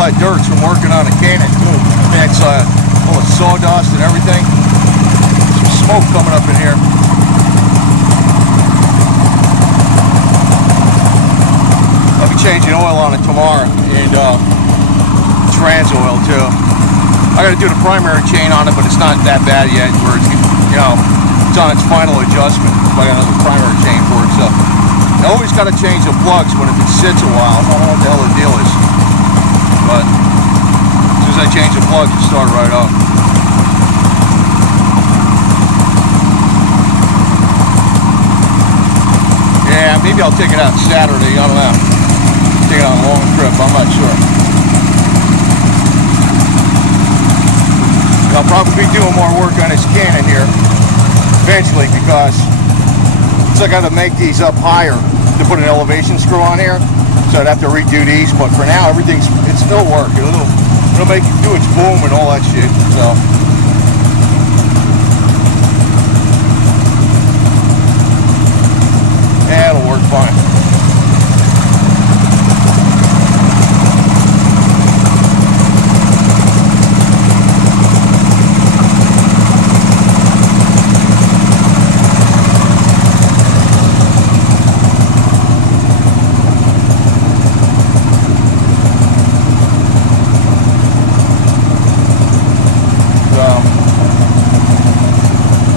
that dirt's from working on a cannon too. It's full of sawdust and everything. Some smoke coming up in here. I'll be changing oil on it tomorrow, and trans oil too. I got to do the primary chain on it, but it's not that bad yet. Where it's, you know, it's on its final adjustment. So I got another primary chain for it. So I always got to change the plugs when if it sits a while. I don't know what the hell the deal is, but as soon as I change the plugs, it start right up. Yeah, maybe I'll take it out Saturday. I don't know. Take it on a long trip. I'm not sure. And I'll probably be doing more work on this cannon here eventually, because I got to make these up higher to put an elevation screw on here. So I'd have to redo these. But for now, it's still work. It'll make it do its boom and all that shit. So. Yeah, it'll work fine.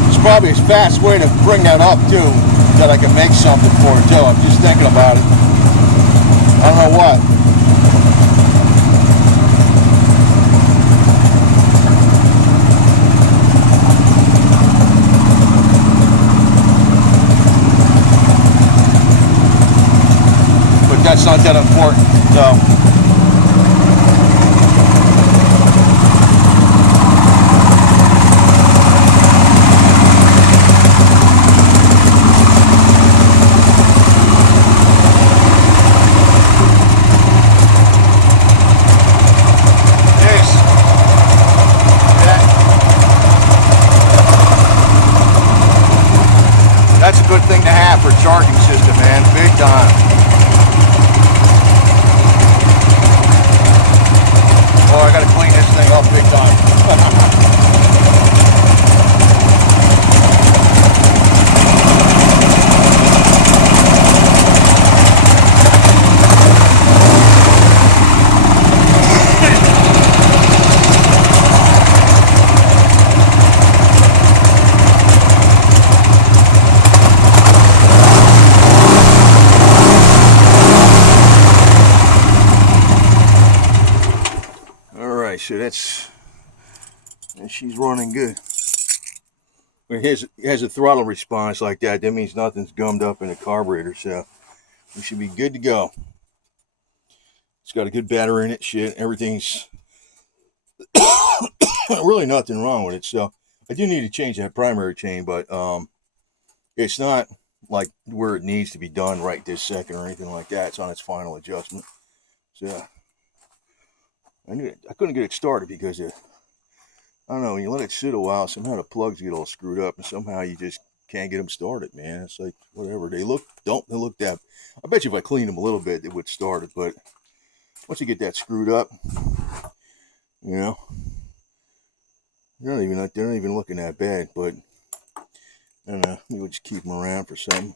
It's probably a fast way to bring that up too, that I can make something for it too. I'm just thinking about it. I don't know what. But that's not that important, so. That's a good thing to have for a charging system, man. Big time. Oh, I gotta clean this thing up big time. So and she's running good. When it has a throttle response like that, that means nothing's gummed up in the carburetor, so we should be good to go. It's got a good battery in it, shit, everything's really nothing wrong with it. So I do need to change that primary chain, but it's not like where it needs to be done right this second or anything like that. It's on its final adjustment. So I couldn't get it started because I don't know, when you let it sit a while, somehow the plugs get all screwed up and somehow you just can't get them started, man. It's like, whatever. They look that. I bet you if I cleaned them a little bit, they would start it. But once you get that screwed up, you know, they're not even looking that bad. But I don't know, we would just keep them around for something.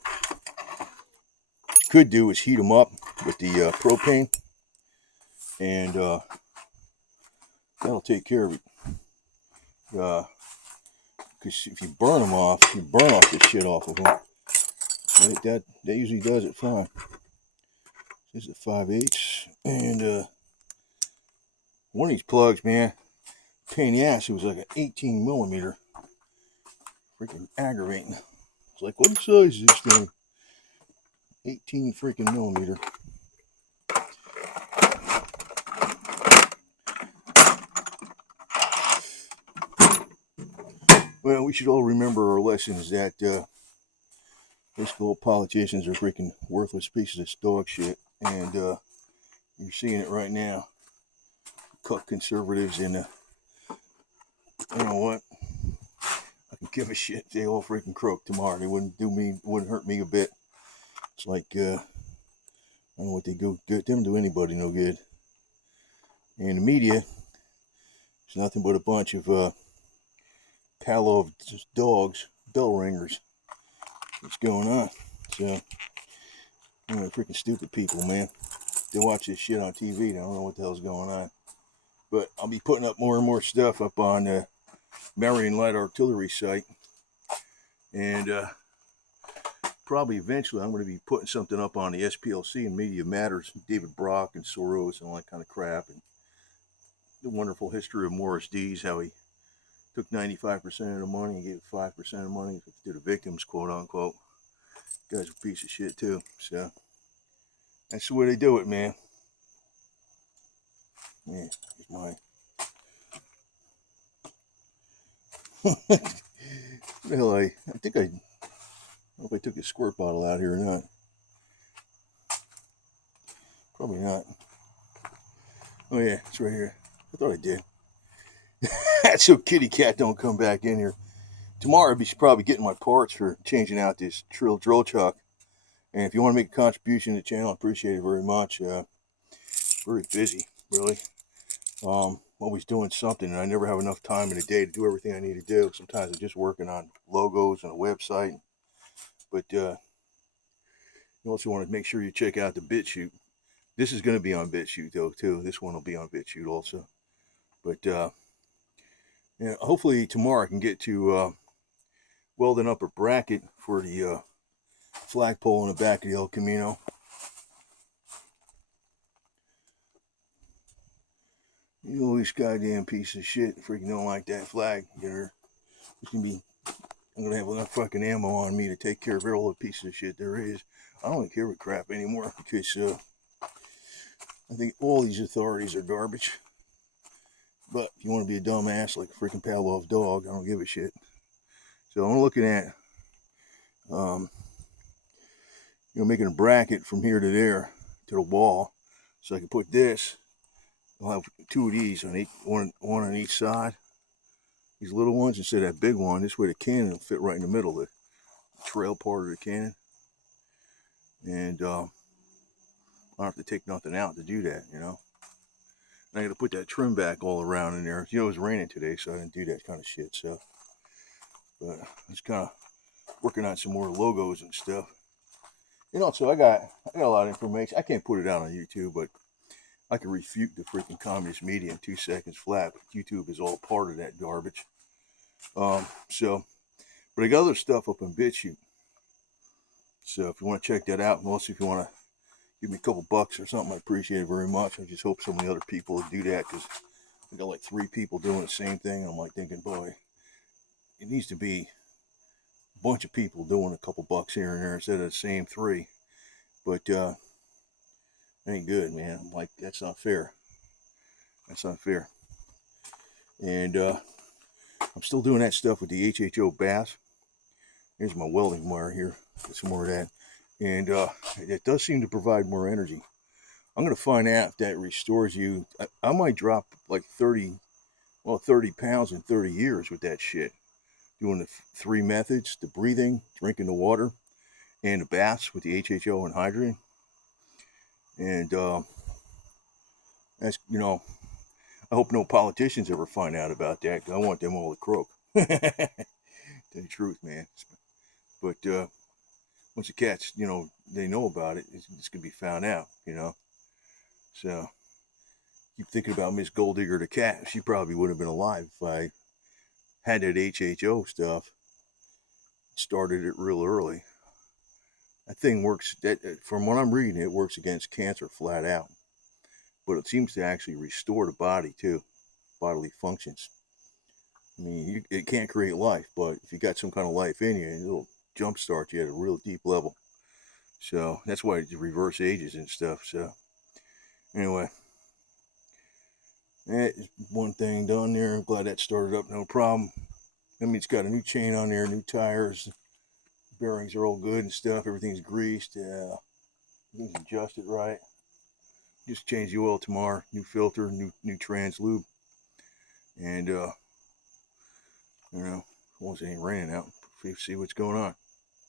What you could do is heat them up with the propane, and that'll take care of it. Because if you burn them off, you burn off the shit off of them. Right, that usually does it fine. This is a 5/8, and one of these plugs, man, pain in the ass. It was like an 18 millimeter. Freaking aggravating. It's like, what size is this thing? 18 freaking millimeter. Well, we should all remember our lessons that basically all politicians are freaking worthless pieces of dog shit, and you're seeing it right now. Cut conservatives in the, you know what? I can give a shit if they all freaking croak tomorrow. They wouldn't hurt me a bit. It's like I don't know what they do. Them do anybody no good. And the media is nothing but a bunch of Pavlov dogs, bell ringers. What's going on? So, freaking stupid people, man. They watch this shit on TV. They don't know what the hell's going on. But I'll be putting up more and more stuff up on the Marion Light Artillery site. And probably eventually I'm going to be putting something up on the SPLC and Media Matters, David Brock and Soros and all that kind of crap. And the wonderful history of Morris Dees, how he took 95% of the money and gave 5% of the money to the victims, quote unquote. The guy's a piece of shit too. So that's the way they do it, man. Yeah, here's mine. The hell, I think I don't know if I took a squirt bottle out here or not. Probably not. Oh yeah, it's right here. I thought I did. So kitty cat don't come back in here. Tomorrow I'll be probably getting my parts for changing out this drill chuck. And if you want to make a contribution to the channel, I appreciate it very much. Very busy, really. Always doing something, and I never have enough time in the day to do everything I need to do. Sometimes I'm just working on logos and a website. But you also want to make sure you check out the BitChute. This is going to be on BitChute, though, too. This one will be on BitChute also. But hopefully tomorrow I can get to welding up a bracket for the flagpole in the back of the El Camino. You know, this goddamn piece of shit freaking don't like that flag. I'm gonna have enough fucking ammo on me to take care of all the pieces of shit there is. I don't care with crap anymore because I think all these authorities are garbage. But if you want to be a dumbass like a freaking Pavlov dog, I don't give a shit. So I'm looking at making a bracket from here to there to the wall, so I can put this. I'll have two of these on one on each side. These little ones instead of that big one. This way the cannon will fit right in the middle of the trail part of the cannon. And I don't have to take nothing out to do that, you know. And I got to put that trim back all around in there. You know, it was raining today, so I didn't do that kind of shit. So, but I was kind of working on some more logos and stuff. You know, so I got a lot of information. I can't put it out on YouTube, but I can refute the freaking communist media in 2 seconds flat. But YouTube is all part of that garbage. But I got other stuff up on BitChute. So if you want to check that out, and also if you want to give me a couple bucks or something, I appreciate it very much. I just hope some of the other people would do that, because I got like 3 people doing the same thing. And I'm like thinking, boy, it needs to be a bunch of people doing a couple bucks here and there instead of the same 3. But ain't good, man. I'm like, that's not fair. That's not fair. And I'm still doing that stuff with the HHO bass. Here's my welding wire here. Get some more of that. And it does seem to provide more energy. I'm going to find out if that restores you. I might drop like 30 pounds in 30 years with that shit. Doing the 3 methods: the breathing, drinking the water, and the baths with the HHO and hydrating. And that's, you know, I hope no politicians ever find out about that, because I want them all to croak. Tell you the truth, man. But once the cats, you know, they know about it, it's going to be found out, you know. So keep thinking about Miss Gold Digger the cat. She probably would have been alive if I had that HHO stuff, started it real early. That thing works, from what I'm reading, it works against cancer flat out. But it seems to actually restore the body too, bodily functions. I mean, it can't create life, but if you got some kind of life in you, it'll jumpstart you at a real deep level. So that's why it reverse ages and stuff. So anyway, that is one thing done there. I'm glad that started up, no problem. I mean, it's got a new chain on there, new tires, bearings are all good and stuff. Everything's greased. Everything's adjusted right. Just change the oil tomorrow. New filter, new trans lube, and you know, once it ain't raining out, see what's going on.